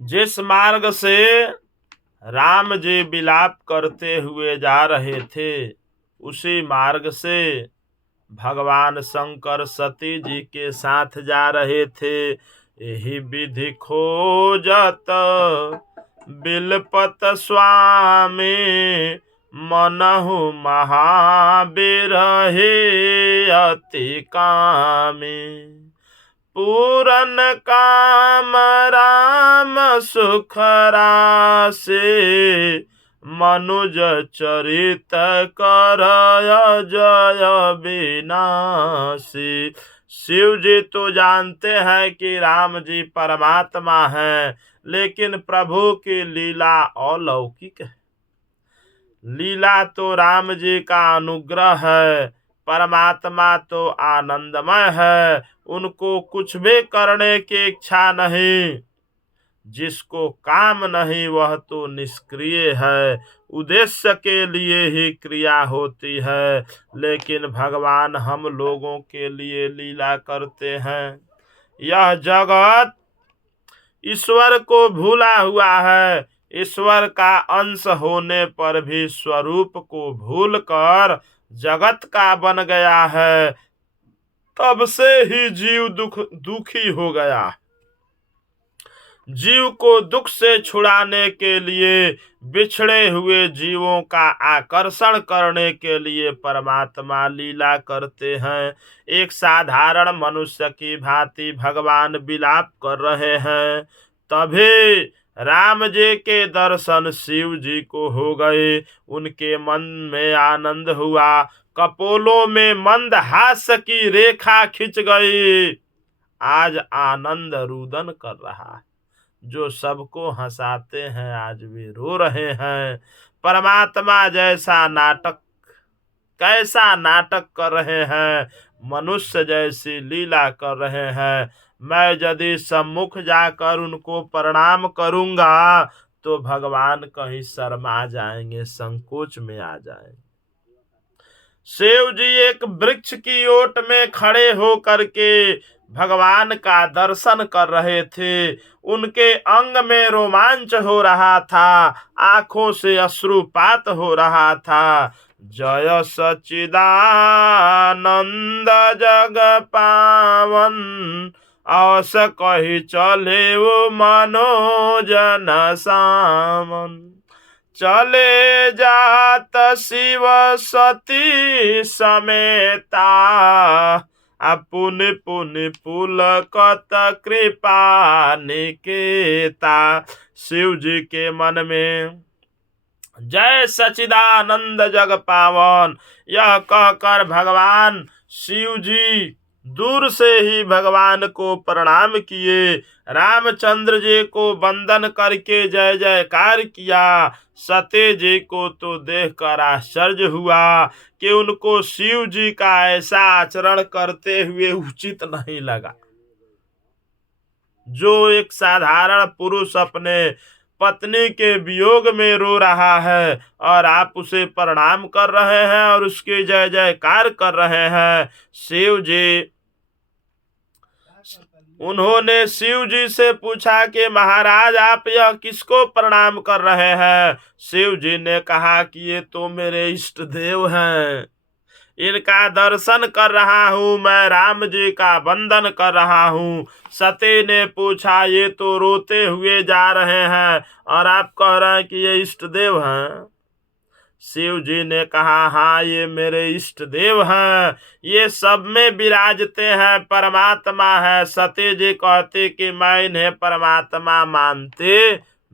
जिस मार्ग से राम जी विलाप करते हुए जा रहे थे, उसी मार्ग से भगवान शंकर सती जी के साथ जा रहे थे। यही विधि खोजत बिलपत स्वामी, मनहु महावीर हे अति कामी। पूरन काम राम सुख राशि, मनुज चरित कर जय विनाशी। शिव जी तो जानते हैं कि राम जी परमात्मा हैं, लेकिन प्रभु की लीला अलौकिक है। लीला तो राम जी का अनुग्रह है, परमात्मा तो आनंदमय है, उनको कुछ भी करने की इच्छा नहीं। जिसको काम नहीं वह तो निष्क्रिय है, उद्देश्य के लिए ही क्रिया होती है। लेकिन भगवान हम लोगों के लिए लीला करते हैं। यह जगत ईश्वर को भूला हुआ है, ईश्वर का अंश होने पर भी स्वरूप को भूलकर जगत का बन गया है। तब से ही जीव दुखी हो गया। जीव को दुख से छुड़ाने के लिए, बिछड़े हुए जीवों का आकर्षण करने के लिए परमात्मा लीला करते हैं। एक साधारण मनुष्य की भांति भगवान विलाप कर रहे हैं। तभी राम जी के दर्शन शिव जी को हो गए। उनके मन में आनंद हुआ, कपोलों में मंद हास्य की रेखा खिंच गई। आज आनंद रुदन कर रहा है। जो सबको हंसाते हैं आज वे रो रहे हैं। परमात्मा जैसा नाटक, कैसा नाटक कर रहे हैं, मनुष्य जैसी लीला कर रहे हैं। मैं यदि सम्मुख जाकर उनको प्रणाम करूंगा तो भगवान कहीं शर्मा जाएंगे, संकोच में आ जाएंगे। शिव जी एक वृक्ष की ओट में खड़े हो करके भगवान का दर्शन कर रहे थे। उनके अंग में रोमांच हो रहा था, आंखों से अश्रुपात हो रहा था। जय सच्चिदानंद जग पावन, औस कही चले वो मनोजन सामन। चले जात शिव सती समेता, पुनि पुनि पुलकत कृपा निकेता। शिव जी के मन में जय सच्चिदानंद जग पावन यह कहकर भगवान शिव जी दूर से ही भगवान को प्रणाम किए। रामचंद्र जी को वंदन करके जय जयकार किया। सती जी को तो देखकर आश्चर्य हुआ कि उनको शिव जी का ऐसा आचरण करते हुए उचित नहीं लगा। जो एक साधारण पुरुष अपने पत्नी के वियोग में रो रहा है और आप उसे प्रणाम कर रहे हैं और उसके जय जयकार कर रहे हैं। शिव जी, उन्होंने शिव जी से पूछा कि महाराज आप यह किसको प्रणाम कर रहे हैं? शिव जी ने कहा कि ये तो मेरे इष्ट देव हैं, इनका दर्शन कर रहा हूँ, मैं राम जी का वंदन कर रहा हूँ। सती ने पूछा ये तो रोते हुए जा रहे हैं और आप कह रहे हैं कि ये इष्ट देव हैं? शिव जी ने कहा हाँ ये मेरे इष्ट देव हैं, ये सब में विराजते हैं, परमात्मा है। सती जी कहती कि मैं इन्हें परमात्मा मानते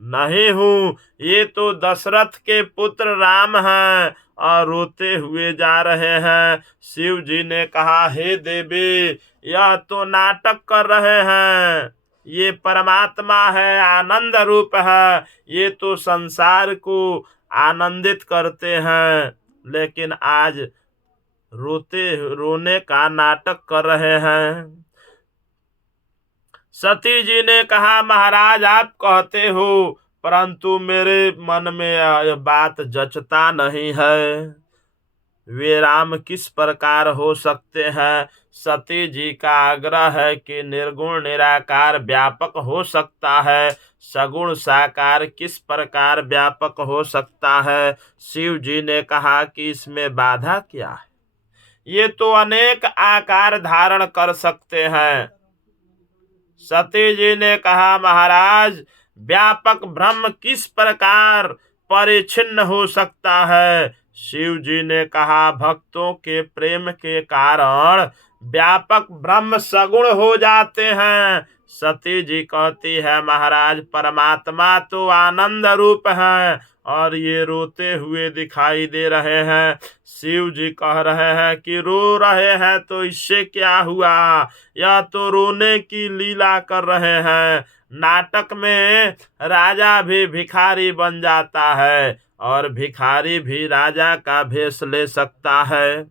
नहीं हूँ, ये तो दशरथ के पुत्र राम हैं और रोते हुए जा रहे हैं। शिव जी ने कहा हे देवी, यह तो नाटक कर रहे हैं, ये परमात्मा है, आनंद रूप है, ये तो संसार को आनंदित करते हैं, लेकिन आज रोने का नाटक कर रहे हैं। सती जी ने कहा महाराज आप कहते हो, परंतु मेरे मन में यह बात जचता नहीं है। वे राम किस प्रकार हो सकते हैं? सती जी का आग्रह है कि निर्गुण निराकार व्यापक हो सकता है, सगुण साकार किस प्रकार व्यापक हो सकता है। शिव जी ने कहा कि इसमें बाधा क्या है, ये तो अनेक आकार धारण कर सकते हैं। सती जी ने कहा महाराज, व्यापक ब्रह्म किस प्रकार परिच्छिन्न हो सकता है। शिव जी ने कहा भक्तों के प्रेम के कारण व्यापक ब्रह्म सगुण हो जाते हैं। सती जी कहती है महाराज, परमात्मा तो आनंद रूप है और ये रोते हुए दिखाई दे रहे हैं। शिव जी कह रहे हैं कि रो रहे हैं तो इससे क्या हुआ, यह तो रोने की लीला कर रहे हैं। नाटक में राजा भी भिखारी बन जाता है और भिखारी भी राजा का भेष ले सकता है।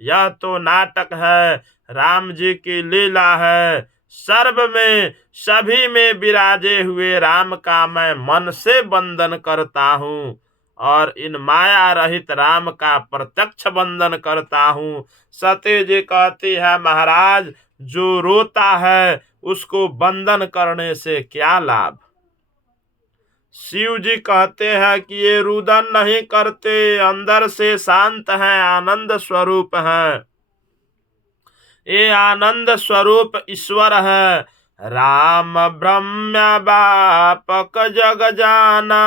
यह तो नाटक है, राम जी की लीला है। सर्व में सभी में विराजे हुए राम का मैं मन से वंदन करता हूँ और इन माया रहित राम का प्रत्यक्ष वंदन करता हूँ। सती जी कहती है महाराज, जो रोता है उसको वंदन करने से क्या लाभ। शिव जी कहते हैं कि ये रुदन नहीं करते, अंदर से शांत हैं, आनंद स्वरूप हैं। ये आनंद स्वरूप ईश्वर है। राम ब्रह्म व्यापक जग जाना,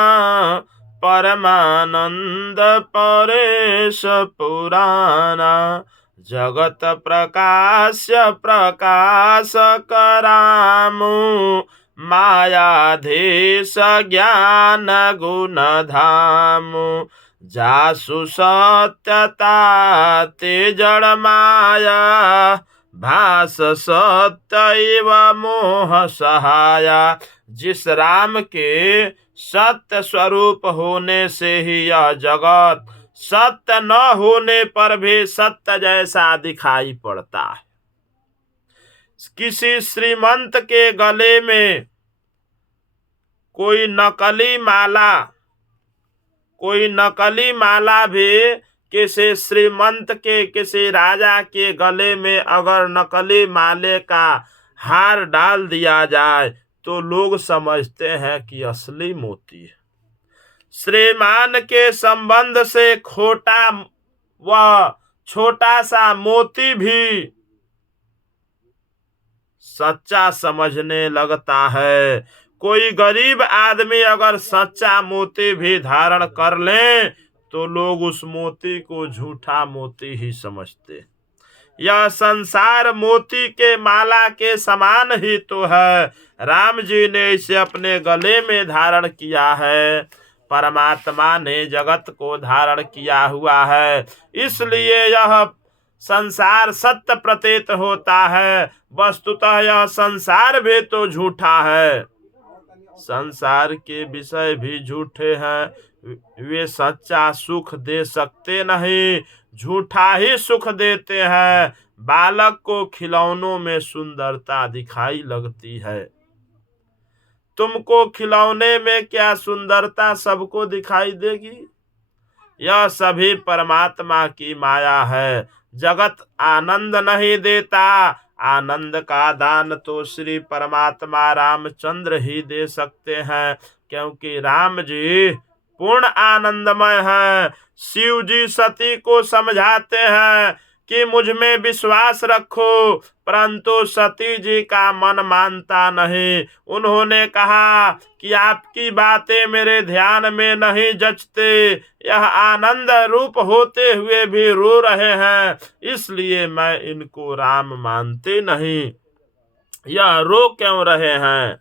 परमानंद परेश पुराना, जगत प्रकाश प्रकाश करामु, मायाधीश ज्ञान गुण धामु, जासु सत्यता ते जड़ माया, भास सत्य मोह सहाया। जिस राम के सत्य स्वरूप होने से ही यह जगत सत्य न होने पर भी सत्य जैसा दिखाई पड़ता है। किसी श्रीमंत के गले में कोई नकली माला भी किसी श्रीमंत के, किसी राजा के गले में अगर नकली माले का हार डाल दिया जाए तो लोग समझते हैं कि असली मोती है। श्रीमान के संबंध से खोटा व छोटा सा मोती भी सच्चा समझने लगता है। कोई गरीब आदमी अगर सच्चा मोती भी धारण कर ले तो लोग उस मोती को झूठा मोती ही समझते। यह संसार मोती के माला के समान ही तो है। राम जी ने इसे अपने गले में धारण किया है, परमात्मा ने जगत को धारण किया हुआ है, इसलिए यह संसार सत्य प्रतीत होता है। वस्तुतः यह संसार भी तो झूठा है, संसार के विषय भी झूठे हैं, वे सच्चा सुख दे सकते नहीं, झूठा ही सुख देते हैं। बालक को खिलौनों में सुंदरता दिखाई लगती है, तुमको खिलौने में क्या सुंदरता सबको दिखाई देगी। यह सभी परमात्मा की माया है। जगत आनंद नहीं देता, आनंद का दान तो श्री परमात्मा रामचंद्र ही दे सकते हैं, क्योंकि राम जी पूर्ण आनंदमय है। शिव जी सती को समझाते हैं कि मुझ में विश्वास रखो, परंतु सती जी का मन मानता नहीं। उन्होंने कहा कि आपकी बातें मेरे ध्यान में नहीं जचते, यह आनंद रूप होते हुए भी रो रहे हैं, इसलिए मैं इनको राम मानते नहीं। यह रो क्यों रहे हैं।